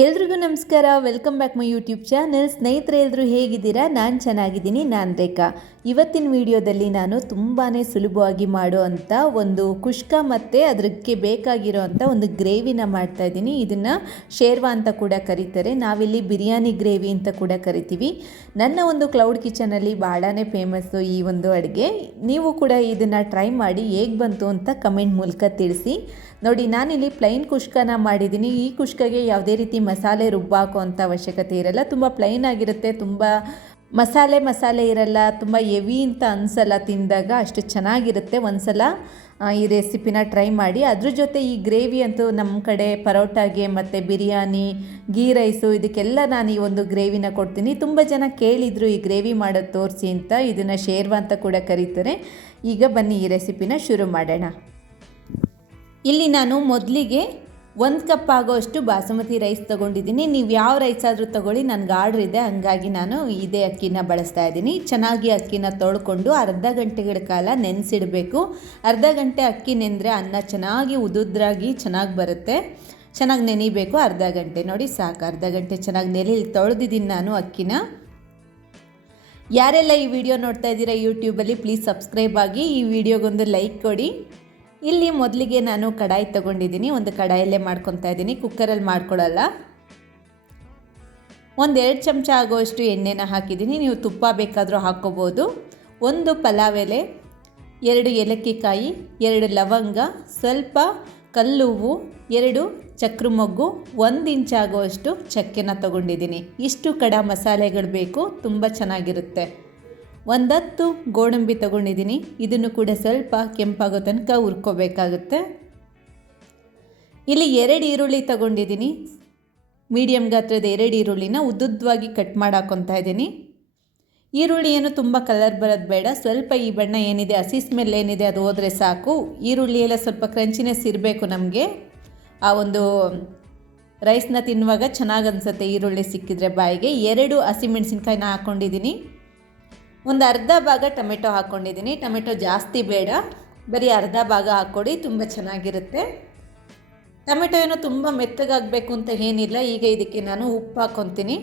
ಎಲ್ರಿಗೂ ನಮಸ್ಕಾರ. Welcome back my YouTube channel ಸ್ನೇಹಿತರೆ ಎಲ್ಲರೂ ಹೇಗಿದ್ದೀರಾ? ನಾನು ಚೆನ್ನಾಗಿದ್ದೀನಿ. ನಾನು ರೇಖಾ. ಇವತ್ತಿನ ವಿಡಿಯೋದಲ್ಲಿ ನಾನು ತುಂಬಾ ಸುಲಭವಾಗಿ ಮಾಡುವಂಥ ಒಂದು ಕುಷ್ಕ ಮತ್ತು ಅದಕ್ಕೆ ಬೇಕಾಗಿರೋವಂಥ ಒಂದು ಗ್ರೇವಿನ ಮಾಡ್ತಾ ಇದ್ದೀನಿ. ಇದನ್ನು ಶೇರ್ವಾ ಅಂತ ಕೂಡ ಕರೀತಾರೆ. ನಾವಿಲ್ಲಿ ಬಿರಿಯಾನಿ ಗ್ರೇವಿ ಅಂತ ಕೂಡ ಕರಿತೀವಿ. ನನ್ನ ಒಂದು ಕ್ಲೌಡ್ ಕಿಚನಲ್ಲಿ ಭಾಳನೇ ಫೇಮಸ್ಸು ಈ ಒಂದು ಅಡುಗೆ. ನೀವು ಕೂಡ ಇದನ್ನು ಟ್ರೈ ಮಾಡಿ ಹೇಗೆ ಬಂತು ಅಂತ ಕಮೆಂಟ್ ಮೂಲಕ ತಿಳಿಸಿ. ನೋಡಿ, ನಾನಿಲ್ಲಿ ಪ್ಲೈನ್ ಕುಷ್ಕನ ಮಾಡಿದ್ದೀನಿ. ಈ ಕುಷ್ಕಗೆ ಯಾವುದೇ ರೀತಿ ಮಸಾಲೆ ರುಬ್ಬಾಕೋ ಅಂಥ ಅವಶ್ಯಕತೆ ಇರಲ್ಲ. ತುಂಬ ಪ್ಲೈನ್ ಆಗಿರುತ್ತೆ. ತುಂಬ ಮಸಾಲೆ ಮಸಾಲೆ ಇರಲ್ಲ. ತುಂಬ ಎವಿ ಅಂತ ಅನ್ಸಲ್ಲ ತಿಂದಾಗ ಅಷ್ಟು ಚೆನ್ನಾಗಿರುತ್ತೆ ಒಂದು ಸಲ ಈ ರೆಸಿಪಿನ ಟ್ರೈ ಮಾಡಿ. ಅದ್ರ ಜೊತೆ ಈ ಗ್ರೇವಿ ಅಂತೂ ನಮ್ಮ ಕಡೆ ಪರೋಟಾಗೆ ಮತ್ತು ಬಿರಿಯಾನಿ ಗೀ ರೈಸು ಇದಕ್ಕೆಲ್ಲ ನಾನು ಈ ಒಂದು ಗ್ರೇವಿನ ಕೊಡ್ತೀನಿ. ತುಂಬ ಜನ ಕೇಳಿದರು ಈ ಗ್ರೇವಿ ಮಾಡೋದು ತೋರಿಸಿ ಅಂತ. ಇದನ್ನು ಶೇರ್ವ ಅಂತ ಕೂಡ ಕರೀತಾರೆ. ಈಗ ಬನ್ನಿ ಈ ರೆಸಿಪಿನ ಶುರು ಮಾಡೋಣ. ಇಲ್ಲಿ ನಾನು ಮೊದಲಿಗೆ ಒಂದು ಕಪ್ ಆಗೋಷ್ಟು ಬಾಸುಮತಿ ರೈಸ್ ತೊಗೊಂಡಿದ್ದೀನಿ. ನೀವು ಯಾವ ರೈಸ್ ಆದರೂ ತೊಗೊಳ್ಳಿ, ನನಗೆ ಆರ್ಡ್ರ್ ಇದೆ. ಹಂಗಾಗಿ ನಾನು ಇದೇ ಅಕ್ಕಿನ ಬಳಸ್ತಾ ಇದ್ದೀನಿ. ಚೆನ್ನಾಗಿ ಅಕ್ಕಿನ ತೊಳ್ಕೊಂಡು ಅರ್ಧ ಗಂಟೆಗಳ ಕಾಲ ನೆನೆಸಿಡಬೇಕು. ಅರ್ಧ ಗಂಟೆ ಅಕ್ಕಿ ನೆಂದರೆ ಅನ್ನ ಚೆನ್ನಾಗಿ ಉದುದ್ರಾಗಿ ಚೆನ್ನಾಗಿ ಬರುತ್ತೆ. ಚೆನ್ನಾಗಿ ನೆನಿಬೇಕು ಅರ್ಧ ಗಂಟೆ. ನೋಡಿ ಸಾಕು, ಅರ್ಧ ಗಂಟೆ ಚೆನ್ನಾಗಿ ನೆಲಿ ತೊಳೆದಿದ್ದೀನಿ ನಾನು ಅಕ್ಕಿನ. ಯಾರೆಲ್ಲ ಈ ವಿಡಿಯೋ ನೋಡ್ತಾ ಇದ್ದೀರಾ ಯೂಟ್ಯೂಬಲ್ಲಿ ಪ್ಲೀಸ್ ಸಬ್ಸ್ಕ್ರೈಬ್ ಆಗಿ ಈ ವಿಡಿಯೋಗೊಂದು ಲೈಕ್ ಕೊಡಿ. ಇಲ್ಲಿ ಮೊದಲಿಗೆ ನಾನು ಕಡಾಯಿ ತಗೊಂಡಿದ್ದೀನಿ. ಒಂದು ಕಡಾಯಲ್ಲೇ ಮಾಡ್ಕೊತಾ ಇದ್ದೀನಿ. ಕುಕ್ಕರಲ್ಲಿ ಮಾಡ್ಕೊಳ್ಳಲ್ಲ. ಒಂದು ಎರಡು ಚಮಚ ಆಗೋಷ್ಟು ಎಣ್ಣೆನ ಹಾಕಿದ್ದೀನಿ. ನೀವು ತುಪ್ಪ ಬೇಕಾದರೂ ಹಾಕ್ಕೋಬೋದು. ಒಂದು ಪಲಾವ್ ಎಲೆ ಎರಡು ಏಲಕ್ಕಿಕಾಯಿ, ಎರಡು ಲವಂಗ, ಸ್ವಲ್ಪ ಕಲ್ಲುವು, ಎರಡು ಚಕ್ರ ಮೊಗ್ಗು ಒಂದು ಇಂಚ್ ಆಗುವಷ್ಟು ಚಕ್ಕೆನ ತಗೊಂಡಿದ್ದೀನಿ. ಇಷ್ಟು ಕಡ ಮಸಾಲೆಗಳು ಬೇಕು. ತುಂಬ ಚೆನ್ನಾಗಿರುತ್ತೆ. ಒಂದತ್ತು ಗೋಡಂಬಿ ತಗೊಂಡಿದ್ದೀನಿ. ಇದನ್ನು ಕೂಡ ಸ್ವಲ್ಪ ಕೆಂಪಾಗೋ ತನಕ ಹುರ್ಕೋಬೇಕಾಗುತ್ತೆ. ಇಲ್ಲಿ ಎರಡು ಈರುಳ್ಳಿ ತಗೊಂಡಿದ್ದೀನಿ. ಮೀಡಿಯಮ್ ಗಾತ್ರದ ಎರಡು ಈರುಳ್ಳಿನ ಉದ್ದುದ್ದವಾಗಿ ಕಟ್ ಮಾಡಿ ಹಾಕ್ಕೊತಾ ಇದ್ದೀನಿ. ಈರುಳ್ಳಿ ಏನು ತುಂಬ ಕಲರ್ ಬರೋದು ಬೇಡ. ಸ್ವಲ್ಪ ಈ ಬಣ್ಣ ಏನಿದೆ, ಹಸಿ ಸ್ಮೆಲ್ ಏನಿದೆ, ಅದು ಹೋದರೆ ಸಾಕು. ಈರುಳ್ಳಿ ಎಲ್ಲ ಸ್ವಲ್ಪ ಕ್ರಂಚಿನೆಸ್ ಇರಬೇಕು ನಮಗೆ. ಆ ಒಂದು ರೈಸ್ನ ತಿನ್ನುವಾಗ ಚೆನ್ನಾಗಿ ಅನಿಸುತ್ತೆ ಈರುಳ್ಳಿ ಸಿಕ್ಕಿದ್ರೆ ಬಾಯಿಗೆ. ಎರಡು ಹಸಿಮೆಣಸಿನ್ಕಾಯಿನ ಹಾಕ್ಕೊಂಡಿದ್ದೀನಿ ಒಂದು ಅರ್ಧ ಭಾಗ ಟೊಮೆಟೊ ಹಾಕ್ಕೊಂಡಿದ್ದೀನಿ. ಟೊಮೆಟೊ ಜಾಸ್ತಿ ಬೇಡ. ಬರೀ ಅರ್ಧ ಭಾಗ ಹಾಕ್ಕೊಡಿ, ತುಂಬ ಚೆನ್ನಾಗಿರುತ್ತೆ. ಟೊಮೆಟೊ ಏನೋ ತುಂಬ ಮೆತ್ತಗಾಗಬೇಕು ಅಂತ ಏನಿಲ್ಲ. ಈಗ ಇದಕ್ಕೆ ನಾನು ಉಪ್ಪು ಹಾಕ್ಕೊತೀನಿ.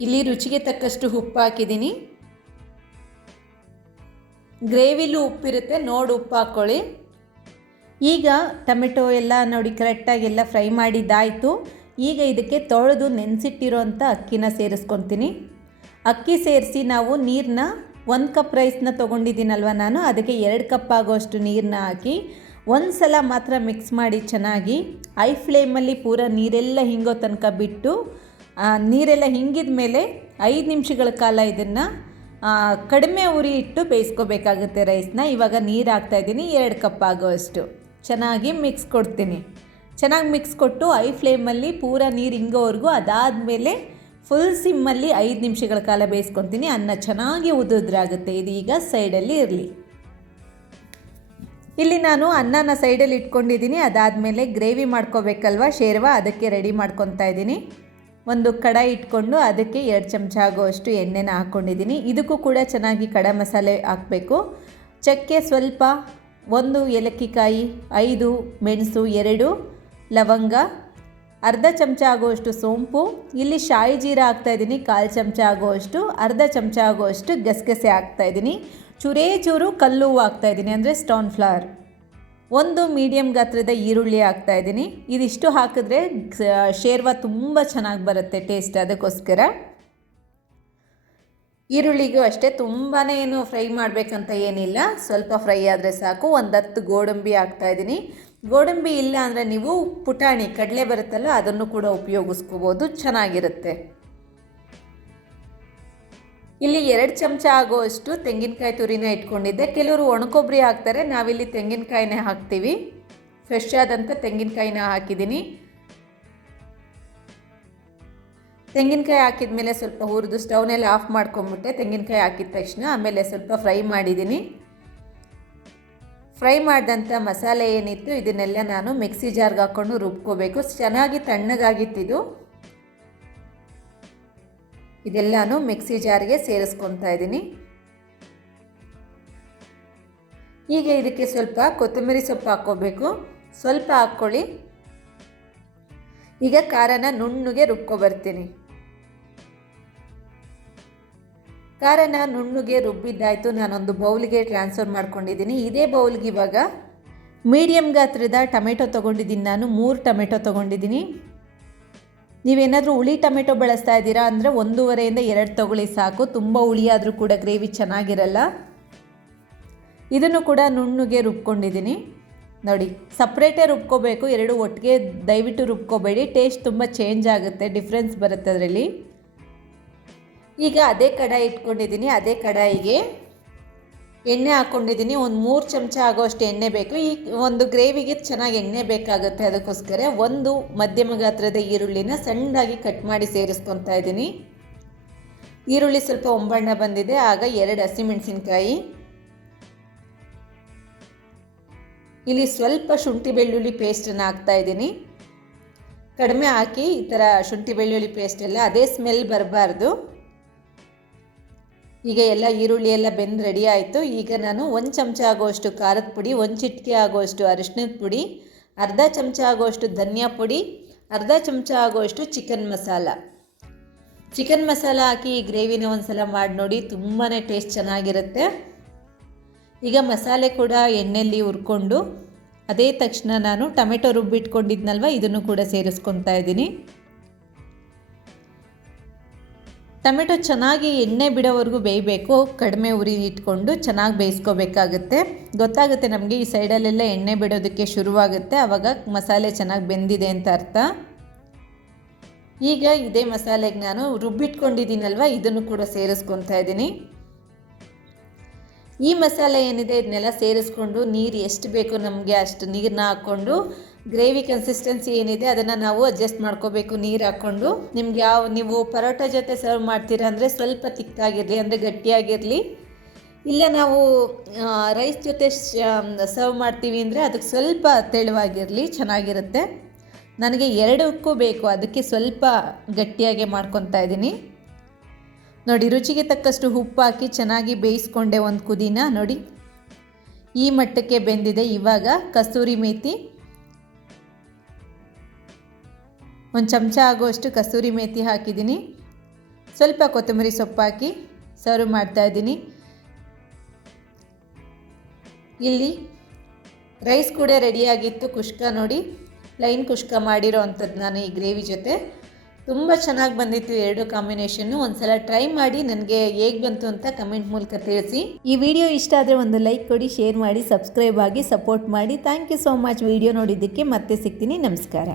ಇಲ್ಲಿ ರುಚಿಗೆ ತಕ್ಕಷ್ಟು ಉಪ್ಪು ಹಾಕಿದ್ದೀನಿ. ಗ್ರೇವಿಲೂ ಉಪ್ಪಿರುತ್ತೆ. ನೋಡಿ ಉಪ್ಪು ಹಾಕ್ಕೊಳ್ಳಿ. ಈಗ ಟೊಮೆಟೊ ಎಲ್ಲ ನೋಡಿ ಕರೆಕ್ಟಾಗಿ ಎಲ್ಲ ಫ್ರೈ ಮಾಡಿದ್ದಾಯಿತು. ಈಗ ಇದಕ್ಕೆ ತೊಳೆದು ನೆನೆಸಿಟ್ಟಿರೋಂಥ ಅಕ್ಕಿನ ಸೇರಿಸ್ಕೊತೀನಿ. ಅಕ್ಕಿ ಸೇರಿಸಿ ನಾವು ನೀರನ್ನ ಒಂದು ಕಪ್ ರೈಸ್ನ ತೊಗೊಂಡಿದ್ದೀನಲ್ವ ನಾನು, ಅದಕ್ಕೆ ಎರಡು ಕಪ್ ಆಗೋಷ್ಟು ನೀರನ್ನ ಹಾಕಿ ಒಂದು ಸಲ ಮಾತ್ರ ಮಿಕ್ಸ್ ಮಾಡಿ ಚೆನ್ನಾಗಿ ಐ ಫ್ಲೇಮಲ್ಲಿ ಪೂರ ನೀರೆಲ್ಲ ಹಿಂಗೋ ತನಕ ಬಿಟ್ಟು ನೀರೆಲ್ಲ ಹಿಂಗಿದ ಮೇಲೆ ಐದು ನಿಮಿಷಗಳ ಕಾಲ ಇದನ್ನು ಕಡಿಮೆ ಉರಿ ಇಟ್ಟು ಬೇಯಿಸ್ಕೋಬೇಕಾಗುತ್ತೆ ರೈಸ್ನ ಇವಾಗ ನೀರು ಹಾಕ್ತಾಯಿದ್ದೀನಿ ಎರಡು ಕಪ್ ಆಗೋಷ್ಟು ಚೆನ್ನಾಗಿ ಮಿಕ್ಸ್ ಕೊಡ್ತೀನಿ. ಚೆನ್ನಾಗಿ ಮಿಕ್ಸ್ ಕೊಟ್ಟು ಐ ಫ್ಲೇಮಲ್ಲಿ ಪೂರ ನೀರು ಹಿಂಗೋವರೆಗೂ ಅದಾದಮೇಲೆ ಫುಲ್ ಸಿಮ್ಮಲ್ಲಿ ಐದು ನಿಮಿಷಗಳ ಕಾಲ ಬೇಯಿಸ್ಕೊತೀನಿ. ಅನ್ನ ಚೆನ್ನಾಗಿ ಉದುದ್ರಾಗುತ್ತೆ ಇದು ಈಗ ಸೈಡಲ್ಲಿ ಇರಲಿ. ಇಲ್ಲಿ ನಾನು ಅನ್ನನ ಸೈಡಲ್ಲಿ ಇಟ್ಕೊಂಡಿದ್ದೀನಿ. ಅದಾದಮೇಲೆ ಗ್ರೇವಿ ಮಾಡ್ಕೋಬೇಕಲ್ವ? ಶೇರ್ವ, ಅದಕ್ಕೆ ರೆಡಿ ಮಾಡ್ಕೊತಾ ಇದ್ದೀನಿ. ಒಂದು ಕಡಾಯಿ ಇಟ್ಕೊಂಡು ಅದಕ್ಕೆ ಎರಡು ಚಮಚ ಆಗುವಷ್ಟು ಎಣ್ಣೆನ ಹಾಕ್ಕೊಂಡಿದ್ದೀನಿ ಇದಕ್ಕೂ ಕೂಡ ಚೆನ್ನಾಗಿ ಕಡ ಮಸಾಲೆ ಹಾಕಬೇಕು. ಚಕ್ಕೆ ಸ್ವಲ್ಪ, ಒಂದು ಏಲಕ್ಕಿಕಾಯಿ ಐದು ಮೆಣಸು, ಎರಡು ಲವಂಗ, ಅರ್ಧ ಚಮಚ ಆಗುವಷ್ಟು ಸೋಂಪು, ಇಲ್ಲಿ ಶಾಯಿ ಜೀರ ಹಾಕ್ತಾಯಿದ್ದೀನಿ ಕಾಲು ಚಮಚ ಆಗುವಷ್ಟು, ಅರ್ಧ ಚಮಚ ಆಗುವಷ್ಟು ಗಸಗಸೆ ಹಾಕ್ತಾಯಿದ್ದೀನಿ ಚೂರೇ ಚೂರು ಕಲ್ಲು ಹಾಕ್ತಾಯಿದ್ದೀನಿ ಅಂದರೆ ಸ್ಟೋನ್ ಫ್ಲವರ್. ಒಂದು ಮೀಡಿಯಮ್ ಗಾತ್ರದ ಈರುಳ್ಳಿ ಹಾಕ್ತಾಯಿದ್ದೀನಿ ಇದಿಷ್ಟು ಹಾಕಿದ್ರೆ ಶೇರ್ವ ತುಂಬ ಚೆನ್ನಾಗಿ ಬರುತ್ತೆ ಟೇಸ್ಟ್ ಅದಕ್ಕೋಸ್ಕರ. ಈರುಳ್ಳಿಗೂ ಅಷ್ಟೇ ತುಂಬಾ ಏನು ಫ್ರೈ ಮಾಡಬೇಕಂತ ಏನಿಲ್ಲ. ಸ್ವಲ್ಪ ಫ್ರೈ ಆದರೆ ಸಾಕು. ಒಂದು ಹತ್ತು ಗೋಡಂಬಿ ಹಾಕ್ತಾಯಿದ್ದೀನಿ ಗೋಡಂಬಿ ಇಲ್ಲ ಅಂದರೆ ನೀವು ಪುಟಾಣಿ, ಕಡಲೆ ಬರುತ್ತಲ್ಲ, ಅದನ್ನು ಕೂಡ ಉಪಯೋಗಿಸ್ಕೋಬೋದು. ಚೆನ್ನಾಗಿರುತ್ತೆ. ಇಲ್ಲಿ ಎರಡು ಚಮಚ ಆಗುವಷ್ಟು ತೆಂಗಿನಕಾಯಿ ತುರಿನ ಇಟ್ಕೊಂಡಿದ್ದೆ. ಕೆಲವರು ಒಣಕೊಬ್ಬರಿ ಹಾಕ್ತಾರೆ, ನಾವಿಲ್ಲಿ ತೆಂಗಿನಕಾಯಿನೇ ಹಾಕ್ತೀವಿ. ಫ್ರೆಶ್ ಆದಂಥ ತೆಂಗಿನಕಾಯಿನ ಹಾಕಿದ್ದೀನಿ. ತೆಂಗಿನಕಾಯಿ ಹಾಕಿದ ಮೇಲೆ ಸ್ವಲ್ಪ ಹುರಿದು ಸ್ಟವ್ನೆಲ್ಲ ಆಫ್ ಮಾಡ್ಕೊಂಬಿಟ್ಟೆ. ತೆಂಗಿನಕಾಯಿ ಹಾಕಿದ ತಕ್ಷಣ ಆಮೇಲೆ ಸ್ವಲ್ಪ ಫ್ರೈ ಮಾಡಿದ್ದೀನಿ. ಫ್ರೈ ಮಾಡಿದಂಥ ಮಸಾಲೆ ಏನಿತ್ತು ಇದನ್ನೆಲ್ಲ ನಾನು ಮಿಕ್ಸಿ ಜಾರ್ಗೆ ಹಾಕ್ಕೊಂಡು ರುಬ್ಕೋಬೇಕು. ಚೆನ್ನಾಗಿ ತಣ್ಣಗಾಗಿತ್ತಿದು. ಇದೆಲ್ಲನೂ ಮಿಕ್ಸಿ ಜಾರ್ಗೆ ಸೇರಿಸ್ಕೊತಾ ಇದ್ದೀನಿ. ಈಗ ಇದಕ್ಕೆ ಸ್ವಲ್ಪ ಕೊತ್ತಂಬರಿ ಸೊಪ್ಪು ಹಾಕ್ಕೋಬೇಕು. ಸ್ವಲ್ಪ ಹಾಕ್ಕೊಳ್ಳಿ. ಈಗ ಖಾರನ ನುಣ್ಣಗೆ ರುಬ್ಕೊಬರ್ತೀನಿ ಖಾರನ ನುಣ್ಣಗೆ ರುಬ್ಬಿದ್ದಾಯಿತು. ನಾನೊಂದು ಬೌಲ್ಗೆ ಟ್ರಾನ್ಸ್ಫರ್ ಮಾಡ್ಕೊಂಡಿದ್ದೀನಿ. ಇದೇ ಬೌಲ್ಗೆ ಇವಾಗ ಮೀಡಿಯಮ್ ಗಾತ್ರದ ಟೊಮೆಟೊ ತೊಗೊಂಡಿದ್ದೀನಿ ನಾನು. ಮೂರು ಟೊಮೆಟೊ ತೊಗೊಂಡಿದ್ದೀನಿ. ನೀವೇನಾದರೂ ಹುಳಿ ಟೊಮೆಟೊ ಬಳಸ್ತಾ ಇದ್ದೀರಾ? ಅಂದರೆ ಒಂದೂವರೆಯಿಂದ ಎರಡು ತೊಗೊಳ್ಳಿ ಸಾಕು. ತುಂಬ ಹುಳಿ ಆದರೂ ಕೂಡ ಗ್ರೇವಿ ಚೆನ್ನಾಗಿರಲ್ಲ. ಇದನ್ನು ಕೂಡ ನುಣ್ಣಗೆ ರುಬ್ಕೊಂಡಿದ್ದೀನಿ. ನೋಡಿ ಸಪ್ರೇಟೇ ರುಬ್ಕೋಬೇಕು. ಎರಡು ಒಟ್ಟಿಗೆ ದಯವಿಟ್ಟು ರುಬ್ಕೋಬೇಡಿ. ಟೇಸ್ಟ್ ತುಂಬ ಚೇಂಜ್ ಆಗುತ್ತೆ. ಡಿಫ್ರೆನ್ಸ್ ಬರುತ್ತೆ ಅದರಲ್ಲಿ. ಈಗ ಅದೇ ಕಡಾಯಿ ಇಟ್ಕೊಂಡಿದ್ದೀನಿ, ಅದೇ ಕಡಾಯಿಗೆ ಎಣ್ಣೆ ಹಾಕ್ಕೊಂಡಿದ್ದೀನಿ ಒಂದು ಮೂರು ಚಮಚ ಆಗೋಷ್ಟು ಎಣ್ಣೆ ಬೇಕು. ಈ ಒಂದು ಗ್ರೇವಿಗೆ ಚೆನ್ನಾಗಿ ಎಣ್ಣೆ ಬೇಕಾಗುತ್ತೆ ಅದಕ್ಕೋಸ್ಕರ. ಒಂದು ಮಧ್ಯಮ ಗಾತ್ರದ ಈರುಳ್ಳಿನ ಸಣ್ಣದಾಗಿ ಕಟ್ ಮಾಡಿ ಸೇರಿಸ್ಕೊತಾ ಇದ್ದೀನಿ. ಈರುಳ್ಳಿ ಸ್ವಲ್ಪ ಒಂಬಣ್ಣ ಬಂದಿದೆ, ಆಗ ಎರಡು ಹಸಿಮೆಣಸಿನ್ಕಾಯಿ. ಇಲ್ಲಿ ಸ್ವಲ್ಪ ಶುಂಠಿ ಬೆಳ್ಳುಳ್ಳಿ ಪೇಸ್ಟನ್ನು ಹಾಕ್ತಾ ಇದ್ದೀನಿ. ಕಡಿಮೆ ಹಾಕಿ ಈ ಥರ ಶುಂಠಿ ಬೆಳ್ಳುಳ್ಳಿ ಪೇಸ್ಟ್ ಎಲ್ಲ ಅದೇ ಸ್ಮೆಲ್ ಬರಬಾರ್ದು. ಈಗ ಎಲ್ಲ ಈರುಳ್ಳಿ ಎಲ್ಲ ಬೆಂದು ರೆಡಿ ಆಯಿತು. ಈಗ ನಾನು ಒಂದು ಚಮಚ ಆಗುವಷ್ಟು ಖಾರದ ಪುಡಿ, ಒಂದು ಚಿಟಿಕೆ ಆಗುವಷ್ಟು ಅರಿಶಿನದ ಪುಡಿ, ಅರ್ಧ ಚಮಚ ಆಗುವಷ್ಟು ಧನಿಯಾ ಪುಡಿ, ಅರ್ಧ ಚಮಚ ಆಗುವಷ್ಟು ಚಿಕನ್ ಮಸಾಲ ಚಿಕನ್ ಮಸಾಲ ಹಾಕಿ ಈ ಗ್ರೇವಿನ ಒಂದು ಸಲ ಮಾಡಿ ನೋಡಿ ತುಂಬಾ ಟೇಸ್ಟ್ ಚೆನ್ನಾಗಿರುತ್ತೆ. ಈಗ ಮಸಾಲೆ ಕೂಡ ಎಣ್ಣೆಯಲ್ಲಿ ಹುರ್ಕೊಂಡು, ಅದೇ ತಕ್ಷಣ ನಾನು ಟೊಮೆಟೊ ರುಬ್ಬಿಟ್ಕೊಂಡಿದ್ನಲ್ವ, ಇದನ್ನು ಕೂಡ ಸೇರಿಸ್ಕೊತಾ ಇದ್ದೀನಿ. ಟೊಮೆಟೊ ಚೆನ್ನಾಗಿ ಎಣ್ಣೆ ಬಿಡೋವರೆಗೂ ಬೇಯಬೇಕು. ಕಡಿಮೆ ಉರಿ ಇಟ್ಕೊಂಡು ಚೆನ್ನಾಗಿ ಬೇಯಿಸ್ಕೋಬೇಕಾಗುತ್ತೆ. ಗೊತ್ತಾಗುತ್ತೆ ನಮಗೆ ಈ ಸೈಡಲ್ಲೆಲ್ಲ ಎಣ್ಣೆ ಬಿಡೋದಕ್ಕೆ ಶುರುವಾಗುತ್ತೆ. ಆವಾಗ ಮಸಾಲೆ ಚೆನ್ನಾಗಿ ಬೆಂದಿದೆ ಅಂತ ಅರ್ಥ. ಈಗ ಇದೇ ಮಸಾಲೆಗೆ ನಾನು ರುಬ್ಬಿಟ್ಕೊಂಡಿದ್ದೀನಲ್ವ, ಇದನ್ನು ಕೂಡ ಸೇರಿಸ್ಕೊತಾ ಇದ್ದೀನಿ. ಈ ಮಸಾಲೆ ಏನಿದೆ, ಇದನ್ನೆಲ್ಲ ಸೇರಿಸ್ಕೊಂಡು ನೀರು ಎಷ್ಟು ಬೇಕು ನಮಗೆ ಅಷ್ಟು ನೀರನ್ನ ಹಾಕ್ಕೊಂಡು ಗ್ರೇವಿ ಕನ್ಸಿಸ್ಟೆನ್ಸಿ ಏನಿದೆ, ಅದನ್ನು ನಾವು ಅಡ್ಜಸ್ಟ್ ಮಾಡ್ಕೋಬೇಕು. ನೀರು ಹಾಕ್ಕೊಂಡು ನಿಮ್ಗೆ ಯಾವ, ನೀವು ಪರೋಟ ಜೊತೆ ಸರ್ವ್ ಮಾಡ್ತೀರಾ ಅಂದರೆ ಸ್ವಲ್ಪ ತಿಕ್ಕಾಗಿರಲಿ ಅಂದರೆ ಗಟ್ಟಿಯಾಗಿರಲಿ. ಇಲ್ಲ ನಾವು ರೈಸ್ ಜೊತೆ ಸರ್ವ್ ಮಾಡ್ತೀವಿ ಅಂದರೆ ಅದಕ್ಕೆ ಸ್ವಲ್ಪ ತೆಳುವಾಗಿರಲಿ, ಚೆನ್ನಾಗಿರುತ್ತೆ. ನನಗೆ ಎರಡಕ್ಕೂ ಬೇಕು, ಅದಕ್ಕೆ ಸ್ವಲ್ಪ ಗಟ್ಟಿಯಾಗಿ ಮಾಡ್ಕೊತಾ ಇದ್ದೀನಿ. ನೋಡಿ, ರುಚಿಗೆ ತಕ್ಕಷ್ಟು ಉಪ್ಪು ಹಾಕಿ ಚೆನ್ನಾಗಿ ಬೇಯಿಸ್ಕೊಂಡೆ ಒಂದು ಕುದಿನ, ನೋಡಿ. ಈ ಮಟ್ಟಕ್ಕೆ ಬೆಂದಿದೆ ಇವಾಗ ಕಸ್ತೂರಿ ಮೇಥಿ ಒಂದು ಚಮಚ ಆಗುವಷ್ಟು ಕಸೂರಿ ಮೇಥಿ ಹಾಕಿದ್ದೀನಿ. ಸ್ವಲ್ಪ ಕೊತ್ತಂಬರಿ ಸೊಪ್ಪು ಹಾಕಿ ಸರ್ವ್ ಮಾಡ್ತಾಯಿದ್ದೀನಿ ಇಲ್ಲಿ ರೈಸ್ ಕೂಡ ರೆಡಿಯಾಗಿತ್ತು ಕುಷ್ಕ ನೋಡಿ. ಲೈನ್ ಕುಷ್ಕ ಮಾಡಿರೋ ಅಂಥದ್ದು ನಾನು ಈ ಗ್ರೇವಿ ಜೊತೆ. ತುಂಬ ಚೆನ್ನಾಗಿ ಬಂದಿತ್ತು ಎರಡು ಕಾಂಬಿನೇಷನ್ನು ಒಂದು ಸಲ ಟ್ರೈ ಮಾಡಿ ನನಗೆ ಹೇಗೆ ಬಂತು ಅಂತ ಕಮೆಂಟ್ ಮೂಲಕ ತಿಳಿಸಿ. ಈ ವಿಡಿಯೋ ಇಷ್ಟ ಆದರೆ ಒಂದು ಲೈಕ್ ಕೊಡಿ ಶೇರ್ ಮಾಡಿ ಸಬ್ಸ್ಕ್ರೈಬ್ ಆಗಿ ಸಪೋರ್ಟ್ ಮಾಡಿ. Thank you so much video ನೋಡಿದ್ದಕ್ಕೆ ಮತ್ತೆ ಸಿಗ್ತೀನಿ. ನಮಸ್ಕಾರ.